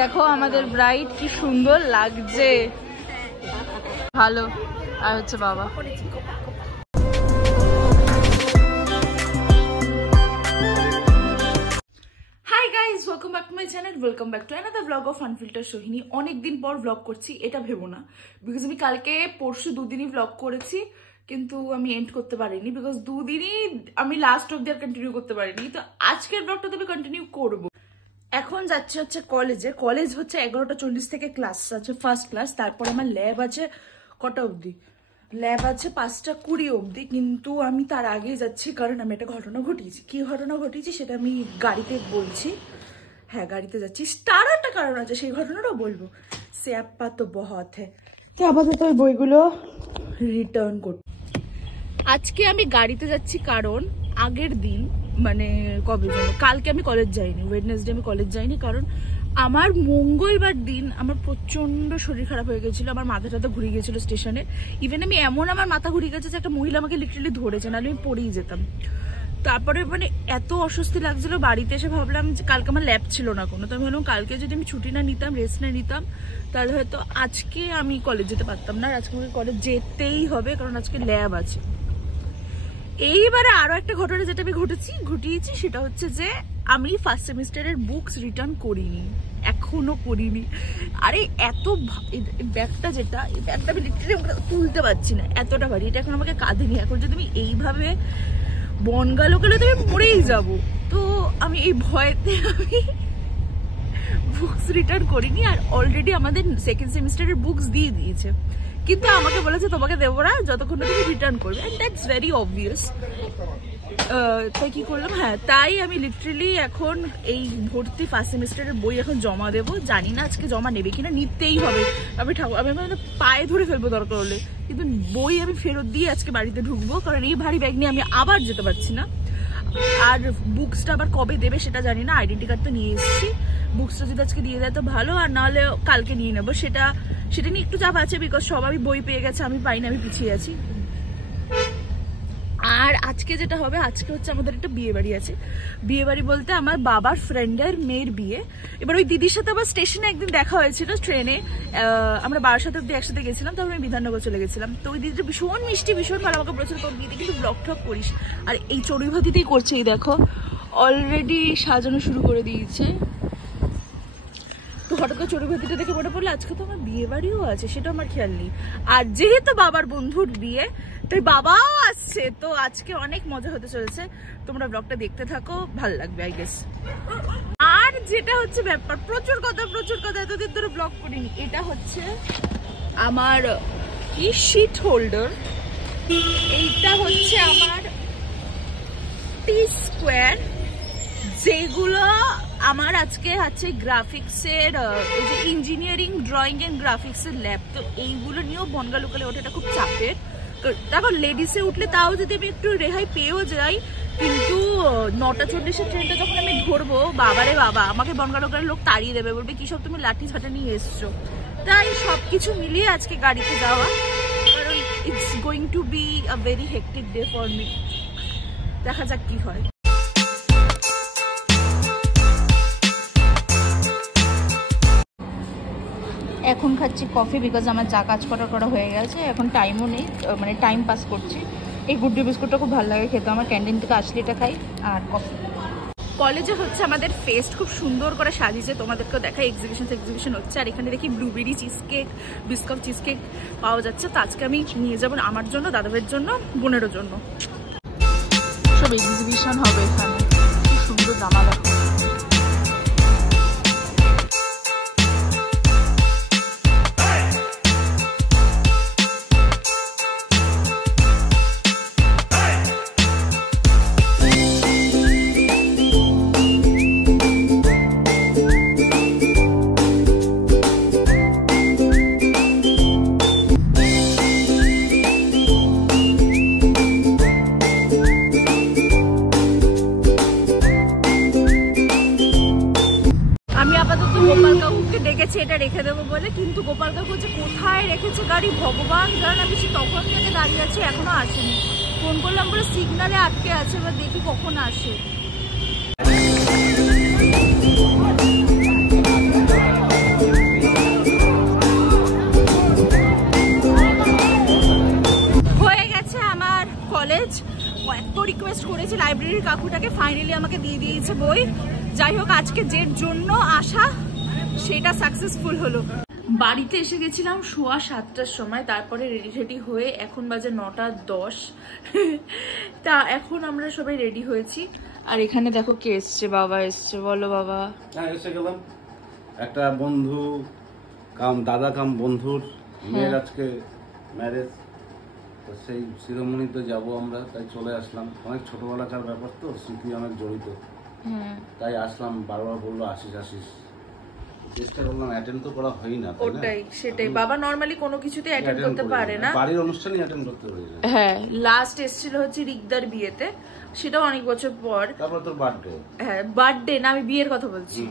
দেখো আমাদের ব্রাইড কি সুন্দর লাগছে, ভালো। আর হচ্ছে বাবা। Hi guys, welcome back to my channel, welcome back to another blog of unfilter Sohini. অনেকদিন পর ব্লগ করছি, এটা ভেবো না, বিকজ আমি কালকে পরশু দুদিনই ব্লগ করেছি, কিন্তু আমি এন্ড করতে পারিনি বিকজ দুদিনই আমি লাস্ট অব্দি আর কন্টিনিউ করতে পারিনি। তো আজকের ব্লগটা তো আমি কন্টিনিউ করবো। এখন যাচ্ছে হচ্ছে কলেজে। কলেজ হচ্ছে 11:40 থেকে ক্লাস আছে, ফার্স্ট ক্লাস। তারপর আমার ল্যাব আছে কটা অবধি? ল্যাব আছে 5:20 অবধি। কিন্তু আমি তার আগেই যাচ্ছি কারণ আমি একটা ঘটনা ঘটিয়েছি। কি ঘটনা ঘটিয়েছি সেটা আমি গাড়িতে বলছি। হ্যাঁ, গাড়িতে যাচ্ছি, তার একটা কারণ আছে, সেই ঘটনাটাও বলবো। স্যাপ্পা তো বহুত হ্যাঁ। তো আপাতত ওই বইগুলো রিটার্ন করতে আজকে আমি গাড়িতে যাচ্ছি কারণ আগের দিন মানে কবে জন্য কালকে আমি কলেজ যাইনি, ওয়েডনেসডে আমি কলেজ যাইনি কারণ আমার মঙ্গলবার দিন আমার প্রচন্ড শরীর খারাপ হয়ে গেছিল। আমার মাথাটা ঘুরে গিয়েছিল স্টেশনে। ইভেন আমি এমন আমার মাথা ঘুরে গেছে যে একটা মহিলা আমাকে লিটারালি ধরেছে, নাহলে আমি পড়েই যেতাম। তারপরে মানে এত অস্বস্তি লাগছিল, বাড়িতে এসে ভাবলাম যে কালকে আমার ল্যাব ছিল না কোনো, তো আমি ভাবলাম কালকে যদি আমি ছুটি না নিতাম, রেস্ট না নিতাম, তাহলে হয়তো আজকে আমি কলেজ যেতে পারতাম না। আর আজকে আমাকে কলেজ যেতেই হবে কারণ আজকে ল্যাব আছে। এইবারে আরো একটা ঘটনা যেটা আমি ঘটিয়েছি সেটা হচ্ছে যে আমি ফার্স্ট সেমিস্টারের বুকস রিটার্ন করিনি, এখনো করিনি। আরে এত ব্যাগটা যেটা, এই ব্যাগটা আমি লিটারালি তুলতে পারছি না, এতটা ভারী। এটা এখন আমাকে কাঁধে নিয়ে, এখন যদি আমি এইভাবে বনগালো গেলে তো আমি মরেই যাবো। তো আমি এই ভয়েতে আমি বুকস রিটার্ন করিনি। আর অলরেডি আমাদের সেকেন্ড সেমিস্টারের বুকস দিয়ে দিয়েছে, কিন্তু আমাকে বলেছে তোমাকে দেবো না যতক্ষণ তুমি রিটার্ন করবে, এন্ড দ্যাটস ভেরি অবভিয়াস। তাই কি করলাম, হ্যাঁ তাই আমি লিটারেলি এখন এই ভর্তি ফার্স্ট সেমিস্টারের বই এখন জমা দেবো। জানি না আজকে জমা নেবে কিনা, নিতেই হবে। আমি পায়ে ধরে ফেলবো দরকার হলে, কিন্তু বই আমি ফেরত দিয়ে আজকে বাড়িতে ঢুকবো কারণ এই ভারী ব্যাগ নিয়ে আমি আবার যেতে পারছি না। আর বুকসটা আবার কবে দেবে সেটা জানি না। আইডেন্টি কার্ড তো নিয়ে এসেছি, বুকসটা যদি আজকে দিয়ে দেয় তো ভালো, আর নাহলে কালকে নিয়ে নেবো। সেটা নিয়ে একটু চাপ আছে বিকজ সবাই বই পেয়ে গেছে, আমি পাইনি, আমি পিছিয়ে আছি। আর আজকে যেটা হবে, আজকে হচ্ছে আমাদের একটা বিয়ে বাড়ি আছে। বিয়ে বাড়ি বলতে আমার বাবার ফ্রেন্ডের মেয়ের বিয়ে। এবার ওই দিদির সাথে আবার স্টেশনে একদিন দেখা হয়েছিল ট্রেনে, আমরা 12 অব্দি একসাথে গেছিলাম, তারপর আমি বিধাননগর চলে গেছিলাম। তো ওই দিদিটা ভীষণ মিষ্টি, ভীষণ ভালো, আমাকে বলেছিল তোর বিয়েতে কিন্তু ব্লগ ঠক করিস। আর এই চড়ুইভাতিতেই করছে, এই দেখো অলরেডি সাজানো শুরু করে দিয়েছে। তো হঠাৎ করে চড়ুইভাতিটা দেখে মনে পড়লো আজকে তো আমার বিয়ে বাড়িও আছে, সেটা আমার খেয়াল নেই। আর যেহেতু বাবার বন্ধুর বিয়ে তাই বাবাও আসছে, তো আজকে অনেক মজা হতে চলেছে। তোমরা ব্লগটা দেখতে থাকো, ভাল লাগবে আই গেস। আর যেটা হচ্ছে ব্যাপার, প্রচুর কথা, এতদিন ধরে ব্লগ করিনি। এটা হচ্ছে আমার কি শিট হোল্ডার, এইটা হচ্ছে আমার টি স্কোয়ার, যেগুলো আমার আজকে হচ্ছে গ্রাফিক্সের ওই যে ইঞ্জিনিয়ারিং ড্রয়িং এন্ড গ্রাফিক্সের ল্যাব। তো এইগুলো নিয়েও বনগা লোকালে ওঠাটা খুব চাপের। দেখো লেডিসে উঠলে তাও যদি আমি একটু রেহাই পেয়েও যাই, কিন্তু 9:40 ট্রেনটা যখন আমি ধরবো, বাবারে বাবা, আমাকে বনগা লোকালের লোক তাড়িয়ে দেবে, বলবে কি সব তুমি লাঠি ঝাঁটা নিয়ে এসছো। তাই সবকিছু মিলিয়ে আজকে গাড়িতে যাওয়া, কারণ it's going to be a very hectic day for me. দেখা যাক কি হয়। এখন খাচ্ছি কফি বিকজ আমার যা কাজ করা হয়ে গেছে, এখন টাইমও নেই, মানে টাইম পাস করছি। এই গুড ডে বিস্কুটটা খুব ভালো লাগে খেতে, আমার ক্যান্টিন থেকে আসলে এটা খাই। আর কফি। কলেজে হচ্ছে আমাদের ফেস্ট খুব সুন্দর করে সাজিয়েছে, তোমাদেরকেও দেখাই। এক্সিবিশন হচ্ছে, আর এখানে দেখি blueberry cheese cake, biscuit cheese cake পাওয়া যাচ্ছে। তো আজকে আমি নিয়ে যাবো আমার জন্য, দাদাভাইয়ের জন্য, বোনেরও জন্য। সব এক্সিবিশন হবে এখানে, খুব সুন্দর জামা দেখো। গোপাল কাকুকে ডেকেছে এটা রেখে দেবো বলে, কিন্তু গোপাল কাকু যে কোথায় রেখেছে গাড়ি ভগবান জানে। আমি তখন থেকে দাঁড়িয়ে আছি, এখনো আসেনি। ফোন করলাম বলে সিগনালে আটকে আছে, এবার দেখি কখন আসে। কলেজ। ও এত রিকোয়েস্ট করেছে লাইব্রেরির কাকুটাকে, ফাইনালি আমাকে দিয়ে দিয়েছে বই। যাই হোক, আজকে যের জন্য আসা সেটা সাকসেসফুল হলো। বাড়িতে এসে গেছিলাম 7:15 সময়, তারপরে রেডি রেডি হয়ে এখন বাজে 9:10। তা এখন আমরা সবাই রেডি হয়েছি। আর এখানে দেখো কে এসছে, বাবা এসছে। বলো বাবা। হ্যাঁ, এসে গেলাম। একটা বন্ধু দাদা বন্ধুর মেয়ের আজকে ম্যারেজ, তো সেই শিরোমণিতে যাবো আমরা, তাই চলে আসলাম। অনেক ছোটবেলাকার ব্যাপার তো, স্মৃতি অনেক জড়িত, তাই আসলাম। বারবার বললো আসিস। চেষ্টা করলাম, অ্যাটেন্ড তো করা হয় না। ওটাই, সেটাই। বাবা নরমালি কোনো কিছুতে অ্যাটেন্ড করতে পারে না, বাড়ির অনুষ্ঠানই অ্যাটেন্ড করতে পারে না। হ্যাঁ, লাস্ট এসেছিল হচ্ছে রিকদার বিয়েতে, সেটাও অনেক বছর পর। তারপর তোর বার্থডে। হ্যাঁ, বার্থডে না, আমি বিয়ের কথা বলছি।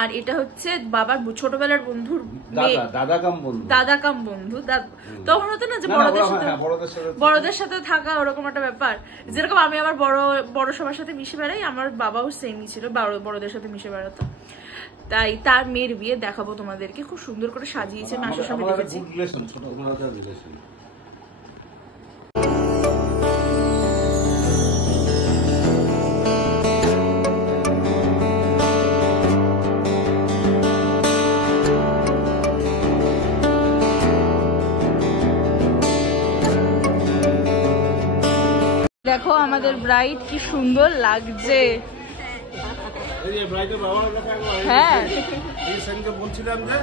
আর এটা হচ্ছে বাবার ছোটবেলার বন্ধুর দাদা কাম বন্ধু। তখন হতো না যে বড়দের সাথে থাকা, ওরকম একটা ব্যাপার। যেরকম আমি আমার বড় সবার সাথে মিশে বেড়াই, আমার বাবাও সেমই ছিল, বড়দের সাথে মিশে বেড়াতো। তাই তার মেয়ের বিয়ে দেখাবো তোমাদেরকে, খুব সুন্দর করে সাজিয়েছে। আমি আসার সময় দেখেছি। দেখো আমাদের ব্রাইড কি সুন্দর লাগছে। হ্যাঁ, বলছিলাম যে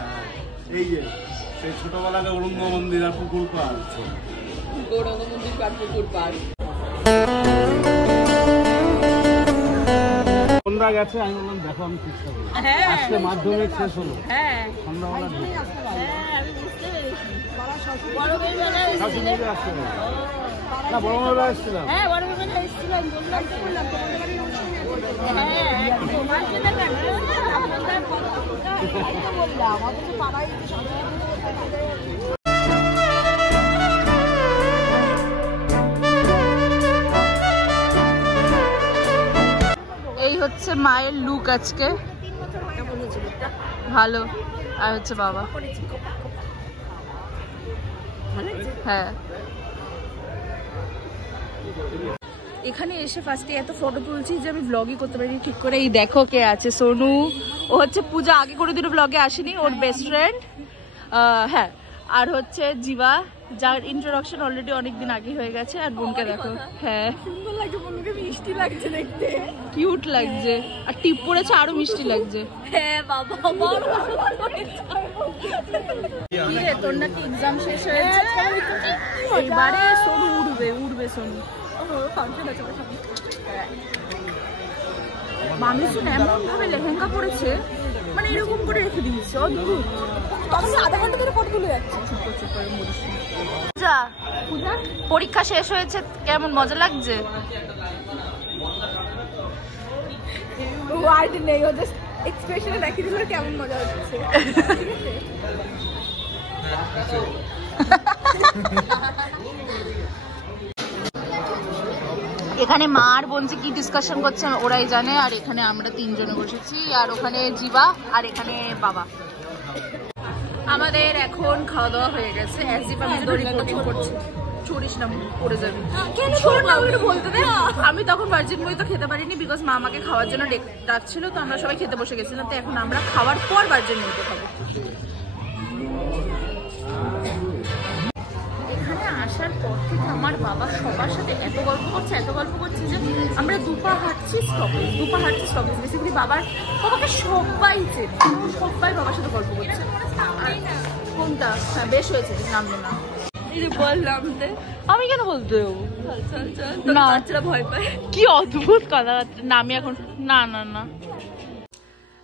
এই যে সেই ছোটবেলাতে গৌরঙ্গ মন্দির আর পুকুর পাড়, গৌরঙ্গ মন্দির আর পুকুর পাড় সন্ধ্যা গেছে। আমি বললাম দেখো, আমি চেষ্টা করি। আজকে মাধ্যমিক শেষ হলো, সন্ধ্যাবেলা না বড় মেলা এসেছিলাম। এই হচ্ছে মায়ের লুক আজকে, ভালো। আর হচ্ছে বাবা। হ্যাঁ, এখানে এসে ফার্স্টে এত ফটো তুলছি যে আমি ব্লগই করতে পারিনি ঠিক করে। এই দেখো কে আছে, সোনু। ও হচ্ছে পূজা, আগে কোনোদিনও ব্লগে আসেনি, ওর বেস্ট ফ্রেন্ড। হ্যাঁ, আর হচ্ছে জিবা, যার ইন্ট্রোডাকশন অলরেডি অনেকদিন আগে হয়ে গেছে। আর বোনকে দেখো, হ্যাঁ সুন্দর লাগছে, বোনকে মিষ্টি লাগছে দেখতে, কিউট লাগছে। আর টিপ পরেছে, আরো মিষ্টি লাগছে। হ্যাঁ বাবা, তোর নাকি এক্সাম শেষ হয়েছে, এবারে সোনু উঠবে সোনু। মামি শুন এমন ভাবে লেহেঙ্গা পরেছে, মানে এরকম করে রেখে দিয়েছে, অদ্ভুত। আধা ঘন্টা ধরে ফটো তুলে যাচ্ছে। পরীক্ষা শেষ হয়েছে, কেমন মজা লাগছে? ওয়ার্ড নেই, ও জাস্ট এক্সপ্রেশনে দেখিয়ে দিল কেমন মজা হচ্ছে। এখানে মা আর বোন যে কি ডিসকাশন করছে ওরাই জানে। আর এখানে আমরা তিনজনে বসেছি, আর ওখানে জিবা, আর এখানে বাবা। আমাদের এখন খাওয়া দাওয়া হয়ে গেছে। আমি তখন ভার্জিন মুড়ি তো খেতে পারিনি, বিকজ মা আমাকে খাওয়ার জন্য ডাকছিল, তো আমরা সবাই খেতে বসে গেছিলাম। তো এখন আমরা খাওয়ার পর ভার্জিন মুড়ি খাবো। এখানে আসার পর থেকে আমার বাবা সবার সাথে এত গল্প করছে যে আমরা দুপা হাঁটছি স্টপেজ। বেসিক্যালি বাবাকে সবাই চেনে, সবাই বাবার সাথে গল্প করছে। আর কোনটা? হ্যাঁ, বেশ হয়েছে, নামবে না। বললাম আমি কেন বলতে যাবো? না, ভয় পায়। কি অদ্ভুত কথাবার্তা। না আমি এখন না।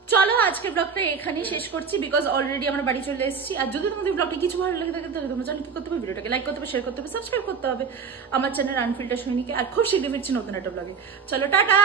চলো আজকের ব্লগটা এখানেই শেষ করছি, বিকজ অলরেডি আমরা বাড়ি চলে এসেছি। আর যদি তোমাদের ব্লগটা কিছু ভালো লাগে থাকে তাহলে তোমরা জানো কি করতে হবে, ভিডিওটাকে লাইক করতে হবে, শেয়ার করতে হবে, সাবস্ক্রাইব করতে হবে আমার চ্যানেল আনফিল্টার সৈনিকে। আর খুব শীঘ্রই ফিরছি নতুন একটা ব্লগে। চলো টাটা।